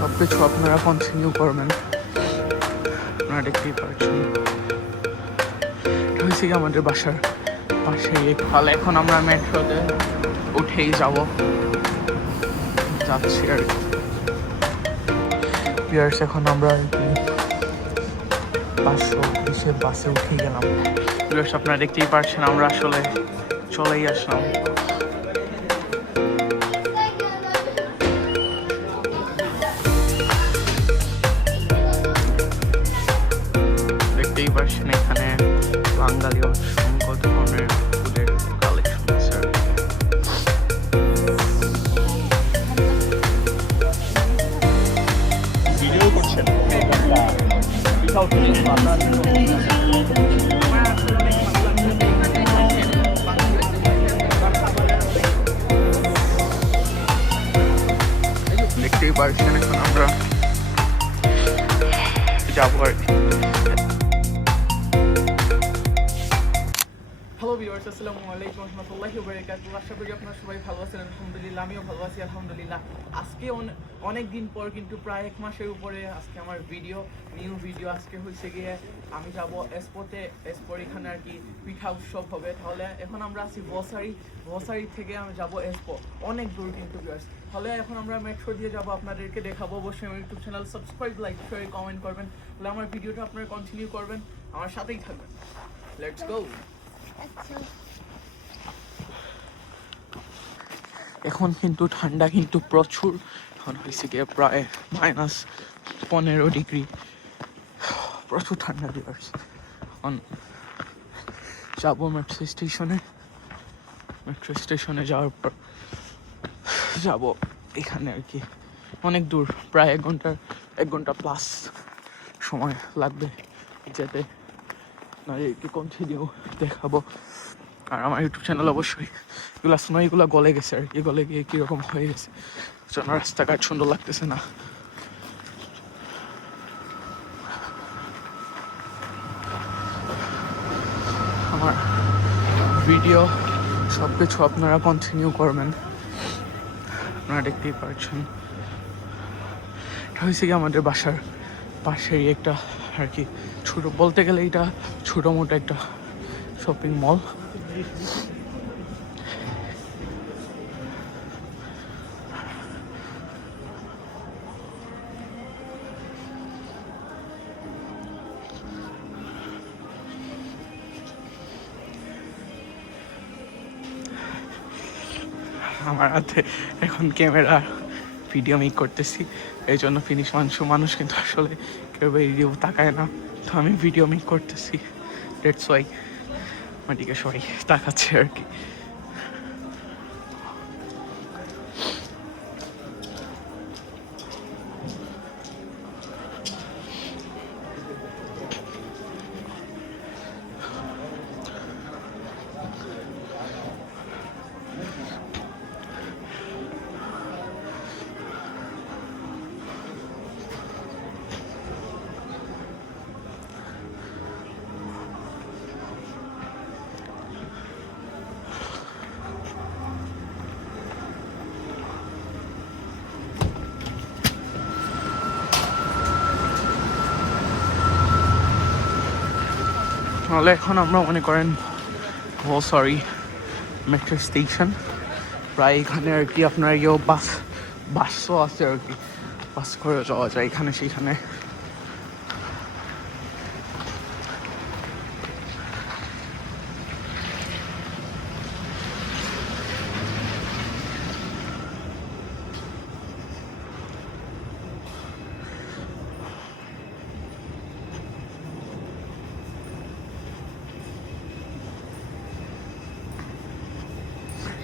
সব কিছু আপনারা কন্টিনিউ করবেন। আপনারা দেখতেই পাচ্ছেন হয়েছে কি আমাদের বাসার পাশে। তাহলে এখন আমরা মেট্রোতে উঠেই যাচ্ছি আর কি। এখন আমরা আর কি 520 বাসে উঠে গেলাম। আপনারা দেখতেই পাচ্ছেন আমরা আসলে চলেই আসলাম। দেখতেই পাচ্ছেন এখানে বাঙালি অসংখ্য ধরনের ফুলের কালেকশন আছে। ভিডিও করছেন দেখতেই পাচ্ছেন এখন আমরা যাবো আর কি। হ্যালো ভিউয়ার্স, আসসালামু আলাইকুম ওয়া রাহমাতুল্লাহি ওয়া বারাকাতুহু। আশা করি আপনারা সবাই ভালো আছেন। আলহামদুলিল্লাহ, আমিও ভালো আছি আলহামদুলিল্লাহ। আজকে অনেক দিন পর, কিন্তু প্রায় 1 মাসের উপরে আজকে আমার নিউ ভিডিও আজকে হয়েছে গিয়ে আমি যাব এক্সপোতে। এক্সপোর এখানে আর কি পিঠা উৎসব হবে। তাহলে এখন আমরা আছি বসারি থেকে আমি যাব এক্সপো, অনেক দূর কিন্তু ভিউয়ার্স। তাহলে এখন আমরা মেট্রো দিয়ে যাব, আপনাদেরকে দেখাবো। অবশ্যই আমার YouTube channel subscribe, like, share, comment করবেন। তাহলে আমার ভিডিওটা আপনারা কন্টিনিউ করবেন, আমার সাথেই থাকবেন। Let's go. এখন কিন্তু ঠান্ডা কিন্তু প্রচুর। এখন হয়েছে গিয়ে প্রায় -15 ডিগ্রি, প্রচুর ঠান্ডা ভিউয়ার্স। এখন যাবো মেট্রো স্টেশনে যাওয়ার পর যাব এখানে আর কি। অনেক দূর, প্রায় 1 ঘন্টা প্লাস সময় লাগবে যেতে। কি কন্টিনিউ দেখাবো। আর আমার ইউটিউব চ্যানেল অবশ্যই এগুলো গলে গেছে আর কি, গলে গিয়ে কীরকম হয়ে গেছে, জন্য রাস্তাঘাট সুন্দর লাগতেছে না। আমার ভিডিও সব কিছু আপনারা কন্টিনিউ করবেন। আপনারা দেখতেই পাচ্ছেন হয়েছে কি আমাদের বাসার পাশেই একটা আর কি ছোটো, বলতে গেলে এটা ছোটো মোটো একটা শপিং মল। আমার হাতে এখন ক্যামেরা, ভিডিও মেক করতেছি, এই জন্য ফিনিশ মানুষ কিন্তু আসলে কেউ ভিডিও তাকায় না, তো আমি ভিডিও মেক করতেছি। দ্যাটস ওয়াই আমার দিকে সবাই তাকাচ্ছে আর কি। তাহলে এখন আমরা মনে করেন মেট্রো স্টেশন, প্রায় এখানে আর কি আপনার বাসও আছে আর কি, বাস করে যাওয়া যায় এখানে সেইখানে।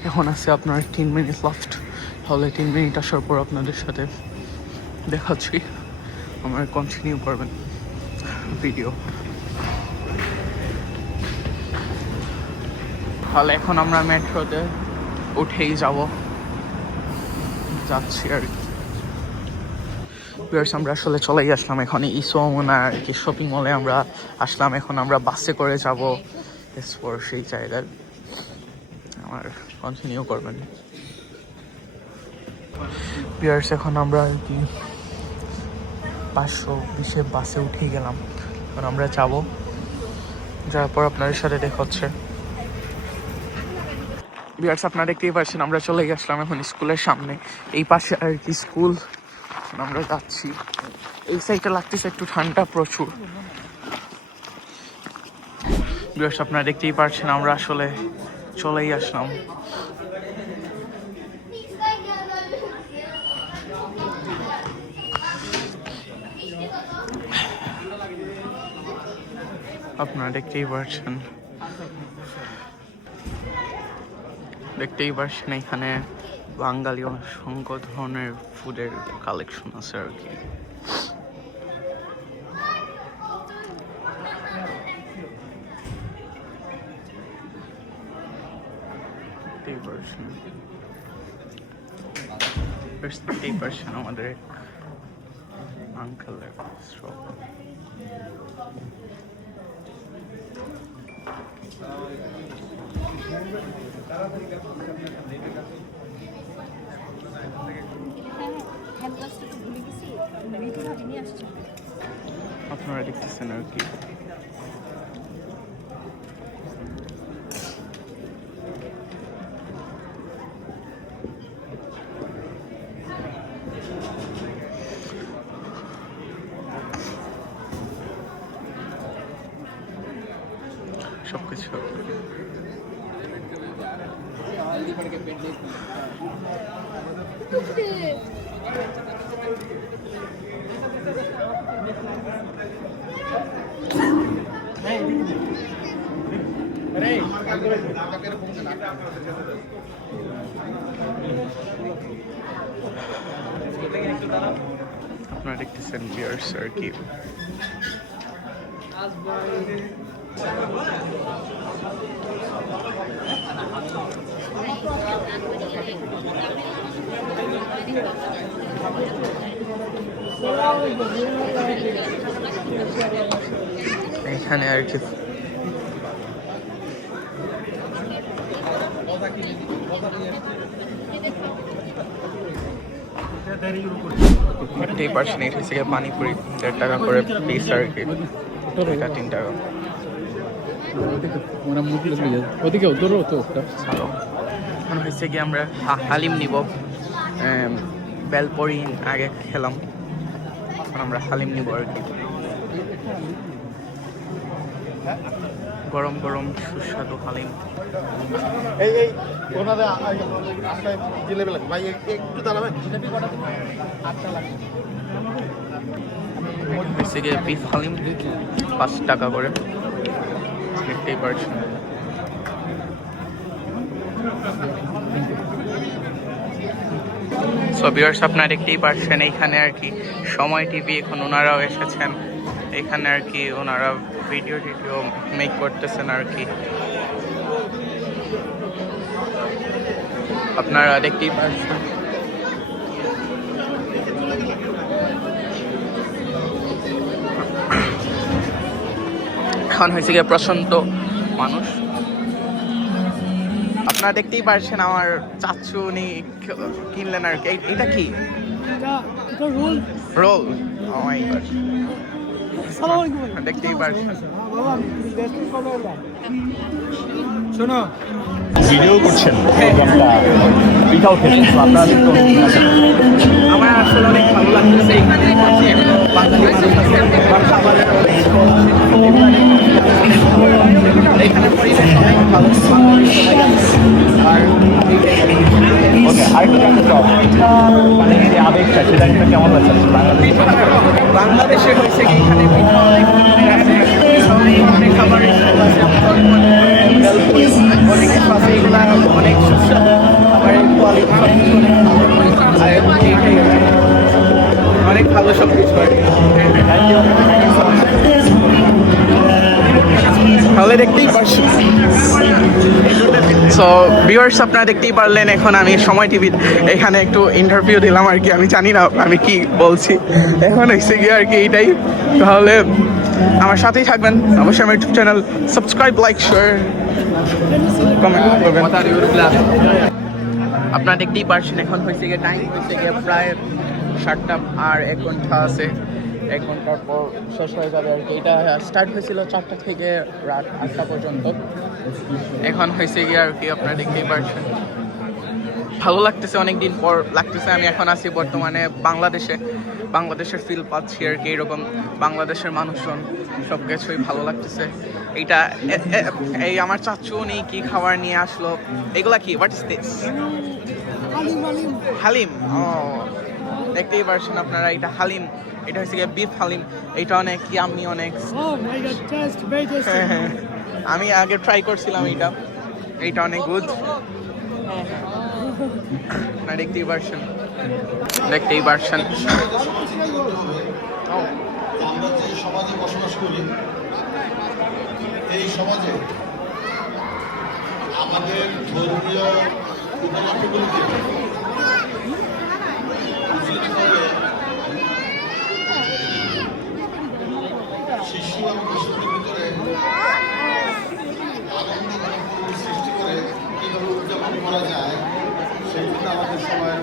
এখন আছে আপনার 3 মিনিট লাস্ট। তাহলে 3 মিনিট আসার পর আপনাদের সাথে দেখাচ্ছি, আমার কন্টিনিউ করবেন ভিডিও। তাহলে এখন আমরা মেট্রোতে উঠেই যাচ্ছি আর কি। আমরা আসলে চলেই আসলাম এখন ইসোমনা আর কি শপিং মলে আমরা আসলাম। এখন আমরা বাসে করে যাব এরপর সেই জায়গায়, আমার কন্টিনিউ করবেন। এখন আমরা আর কি 520 বাসে উঠে গেলাম। এখন আমরা যাবো, যাওয়ার পর আপনাদের সাথে দেখা হচ্ছে। ভিউয়ার্স, আপনারা দেখতেই পাচ্ছেন আমরা চলে গেছিলাম এখন স্কুলের সামনে। এই পাশে আর কি স্কুল, আমরা যাচ্ছি। এই সাইডে লাগতেছে একটু ঠান্ডা প্রচুর। ভিউয়ার্স, আপনারা দেখতেই পাচ্ছেন আমরা আসলে চলেই আসলাম। আপনারা দেখতেই পাচ্ছেন এখানে বাঙালি অসংখ্য ধরনের ফুডের কালেকশন আছে আর কি। দেখতেই পাচ্ছেন আমাদের আঙ্কেলের স্টল। আপনারা দেখতেছেন আর কি। সবকিছু আপনারা দেখতেছেন ভিউয়ার্স আর কি। এখানে আর কি দেখতেই পারছেন, এটা হচ্ছে পানিপুরি 1.5 টাকা করে পিস আর কি, এটা 3 টাকা। এখন হচ্ছে কি আমরা হালিম নিব। বেলপরি আগে খেলাম, এখন আমরা হালিম নিব আর কি। গরম গরম সুস্বাদু হালিম। হচ্ছে গিয়ে বিফ হালিম 5 টাকা করে, দেখতেই পারছেন। সো ভিউয়ার্স, আপনারা দেখতেই পারছেন এইখানে আর কি সময় টিভি, এখন ওনারাও এসেছেন এখানে আর কি। ওনারা ভিডিও মেক করতেছেন আর কি, আপনারা দেখতেই পারছেন। এখন হয়েছে গিয়ে প্রশান্ত মানুষ। আপনারা দেখতেই পারছেন আমার চাচু উনি কিনলেন আর কি। এটা কি রোল? ও মাই গড, দেখতেই পারছেন। শোনো, ভিডিও করছেন প্রোগ্রামটা, পিঠাও খেতেছেন আপনারা, দেখতে আমার আসলে অনেক ভালো লাগতেছে। এখানে বাঙালি খাবারের এখানে পরিবেশ অনেক ভালো, আর ওকে, আরেকটা জানতে চাও মানে যে আবেগটা সেটা কিন্তু কেমন লাগছে বাংলাদেশে হয়েছে কি এখানে অনেক খাবারের আছে, অনেক কিছু আছে, এগুলা অনেক সুস্বাদু খাবারের কোয়ালিটি অনেক ভালো সব কিছু আর কি। তাহলে দেখতেই পারছি। সো ভিউয়ার্স, আপনারা দেখতেই পারলেন এখন আমি সময় টিভির এখানে একটু ইন্টারভিউ দিলাম আর কি। আমি জানি না আমি কি বলছি, এখন এসে গিয়ে আর কি এইটাই। তাহলে আমার সাথেই থাকবেন অবশ্যই। আমার YouTube channel subscribe, like, share, comment করবেন। আপনারা দেখতেই পারছেন এখন হয়েছে গিয়ে টাইম হয়েছে গিয়ে প্রায় 7টা আর 1 ঘন্টা আছে। 1 ঘন্টার পর শেষ হয়ে যাবে আর কি। এটা স্টার্ট হয়েছিল 4টা থেকে রাত 8টা পর্যন্ত, এখন হয়েছে গিয়ে আর কি আপনারা দেখতেই পাচ্ছেন। ভালো লাগতেছে, অনেক দিন পর লাগতেছে। আমি এখন আছি বর্তমানে বাংলাদেশের ফিল পাচ্ছি আর কি। এরকম বাংলাদেশের মানুষজন সব কিছুই ভালো লাগতেছে। এইটা এই আমার চাচু নেই কি খাবার নিয়ে আসলো, এগুলা কি, হোয়াট ইজ দিস? হালিম। ও দেখতেই পারছেন আপনারা, এটা হালিম, এটা হচ্ছে গিয়ে বিফ হালিম। এটা অনেক ইয়াম্মি, অনেক আমি আগে ট্রাই করছিলাম এইটা অনেক গুড। না দেখতেই পারছেন। আমরা যে সমাজে বসবাস করি, এই সমাজে আমাদের ধর্মীয় উপলক্ষগুলিকে উচিতভাবে শিশু এবং কিশোরদের ভিতরে আনন্দঘন পরিবেশ সৃষ্টি করে কীভাবে উদযাপন করা যায়, সেই জন্য আমাদের সবাই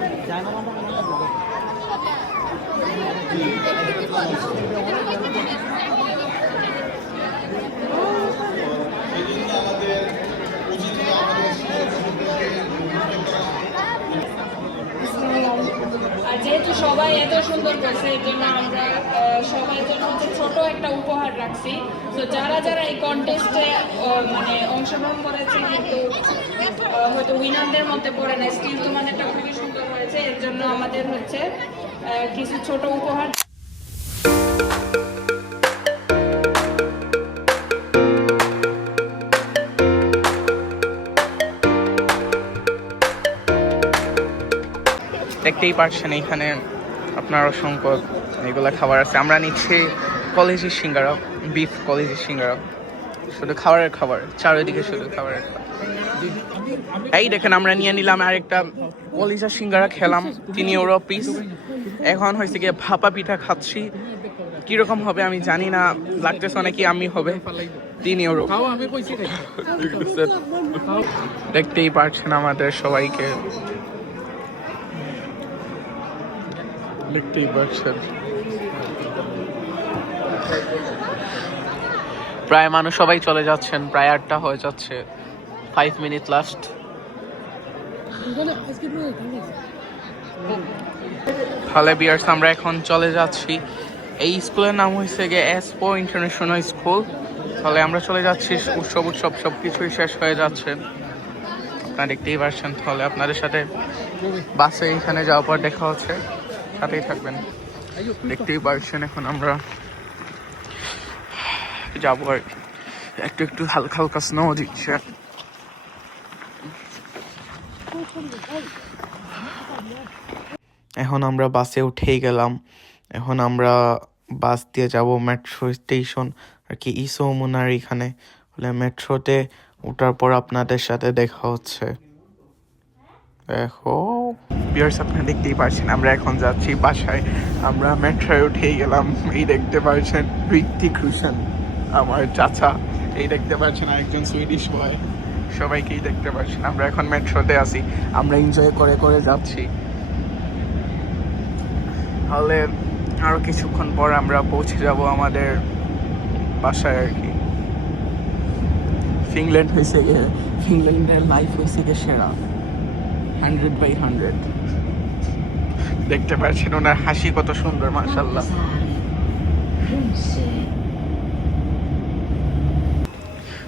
আর যেহেতু সবাই এত সুন্দর করছে, এর জন্য আমরা সবাই জন্য হচ্ছে ছোট একটা উপহার রাখছি। তো যারা যারা এই কন্টেস্টে মানে অংশগ্রহণ করেছে কিন্তু হয়তো উইনারদের মধ্যে পড়ে না, স্টিল তোমাদেরটা খুবই সুন্দর হয়েছে, এর জন্য আমাদের হচ্ছে কিছু ছোট উপহার। দেখতেই পারছেন এইখানে আপনার অসংখ্য এগুলা খাবার আছে। আমরা নিচ্ছি কলেজের সিঙ্গারা, বিফ কলেজের সিঙ্গারা, শুধু খাবার, চারিদিকে শুধু খাবারের খাবার। এই দেখেন আমরা নিয়ে নিলাম আরেকটা কলেজের সিঙ্গারা, খেলাম 3 ইউরো পিস। এখন হয়েছে গিয়ে ভাপা পিঠা খাচ্ছি, কিরকম হবে আমি জানি না, লাগতেছে অনেকই আমি হবে 3 ইউরো। দেখতেই পারছেন আমাদের সবাইকে, দেখতেই পাচ্ছেন প্রায় মানুষ সবাই চলে যাচ্ছেন, প্রায় 8টা হয়ে যাচ্ছে, 5 মিনিট লাস্ট। তাহলে বিয়ার্স আমরা এখন চলে যাচ্ছি। এই স্কুলের নাম হয়েছে গিয়ে এসপো ইন্টারন্যাশনাল স্কুল। তাহলে আমরা চলে যাচ্ছি, উৎসব সব কিছুই শেষ হয়ে যাচ্ছে, আপনারা দেখতেই পাচ্ছেন। তাহলে আপনাদের সাথে বাসে এখানে যাওয়ার পর দেখা হচ্ছে, সাথেই থাকবেন। দেখতেই পারছেন এখন আমরা যাবো আর একটু হালকা স্নো দিচ্ছে। এখন আমরা বাসে উঠেই গেলাম। এখন আমরা বাস দিয়ে যাব মেট্রো স্টেশন আর কি, ইসোমুনার এখানে। হলে মেট্রোতে ওঠার পর আপনাদের সাথে দেখা হচ্ছে। দেখো বিয়ার্স, আপনারা দেখতেই পাচ্ছেন আমরা এখন যাচ্ছি বাসায়। আমরা মেট্রোয় উঠেই গেলাম। এই দেখতে পাচ্ছেন ঋত্বিক রোশন আমার চাচা, এই দেখতে পাচ্ছেন আরেকজন সুইডিশ বয়, সবাইকেই দেখতে পাচ্ছেন। আমরা এখন মেট্রোতে আছি, আমরা এনজয় করে যাচ্ছি। তাহলে আরো কিছুক্ষণ পর আমরা পৌঁছে যাব আমাদের বাসায় আর কি। ফিনল্যান্ডের লাইফ হয়েছে গিয়ে সেরা, 100/100। দেখতে পাচ্ছেন ওনার হাসি কত সুন্দর, মাশাআল্লাহ।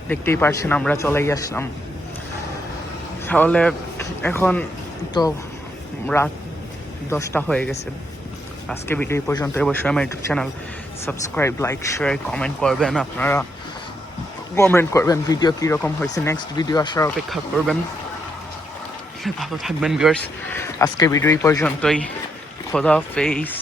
দেখতেই পাচ্ছেন আমরা চলেই আসলাম। তাহলে এখন তো রাত 10টা হয়ে গেছে। আজকে ভিডিও পর্যন্ত। অবশ্যই আমার YouTube channel subscribe, like, share, comment করবেন। আপনারা কমেন্ট করবেন ভিডিও কীরকম হয়েছে, নেক্সট ভিডিও আসার অপেক্ষা করবেন। ভালো থাকবেন ভিউয়ার্স, আজকে ভিডিও এই পর্যন্তই। খোদা হাফেজ।